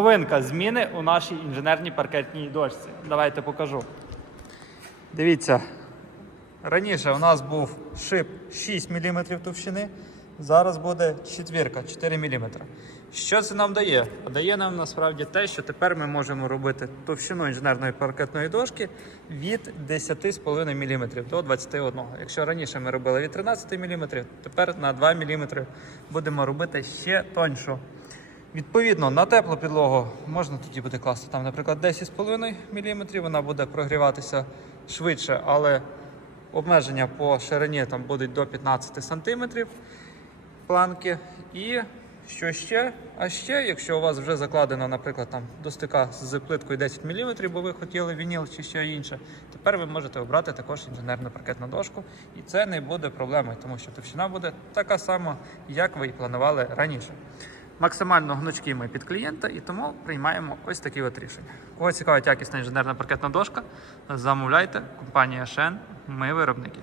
Новинка зміни у нашій інженерній паркетній дошці. Давайте покажу. Дивіться. Раніше у нас був шип 6 мм товщини, зараз буде четвірка 4 мм. Що це нам дає? Дає нам насправді те, що тепер ми можемо робити товщину інженерної паркетної дошки від 10,5 мм до 21 Якщо раніше ми робили від 13 мм, тепер на 2 мм будемо робити ще тоньшу. Відповідно, на теплу підлогу можна тоді буде класти там, наприклад, 10,5 мм, вона буде прогріватися швидше, але обмеження по ширині там будуть до 15 см планки. І що ще? А ще, якщо у вас вже закладено, наприклад, там до стика з плиткою 10 мм, бо ви хотіли вініл чи що інше, тепер ви можете обрати також інженерну паркетну дошку, і це не буде проблемою, тому що товщина буде така сама, як ви і планували раніше. Максимально гнучкими під клієнта і тому приймаємо ось такі от рішення. Кого цікавить якісна інженерна паркетна дошка, замовляйте, компанія Шен, ми виробники.